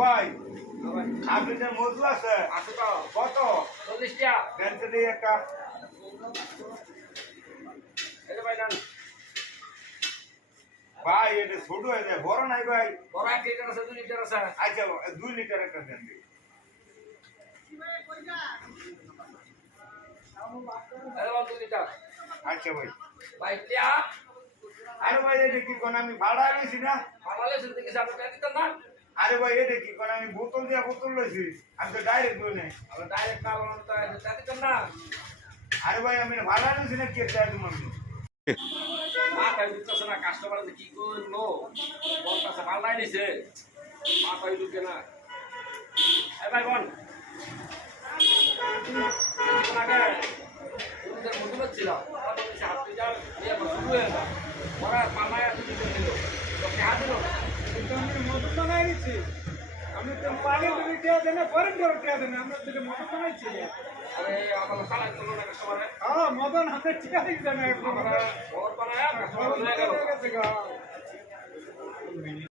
ভাই আপনি যে মজু আছে আছে তো কত 40 টাকা দেন তো দিয়ে একটা এই যে ভাই নেন ভাই এটা ছোট হয়ে যায় বড় নাই ভাই বড় 1 লিটার আছে 2 লিটার আছে আচ্ছা 2 লিটার একটা দেন দিই এই বল 2 লিটার আচ্ছা ভাই ভাই টিয়া আরে ভাই এটা কি কোন আমি ভাড়া নিয়েছি না বাংলাদেশ থেকে কিছু আপনি টাকা দিতেন না আরে ভাই এটা কি কোন আমি বোতল দিয়া বোতল লইছি আমি তো ডাইরেক্ট বই নাই আপনি ডাইরেক্ট না বলেন তো টাকা দিতেন না আরে ভাই আমি ভাড়া নিয়েছি না কে চাই তুমি মাথায় ঢুকতেছে না কাস্টমার কি করলো বলতেছে পাল্টাই নিছে মাথায় ঢুকে না এই ভাই বল মধ্যে ছিল আপনি যা শুরু হয়ে গেল ওরা পাল্টায় দিতে দিল তোকে হাত দিল আমি মদন বানাই দিচ্ছি আমি তো পানি তুমি টিয়া দেন পরে টিয়া দেন আমরা থেকে মদন বানাইছি আরে আমার চালাই তো না কাস্টমারে হ্যাঁ মদন আমরা টিয়া দিচ্ছি না আমরা ওর বানায় কাস্টমার হয়ে গেল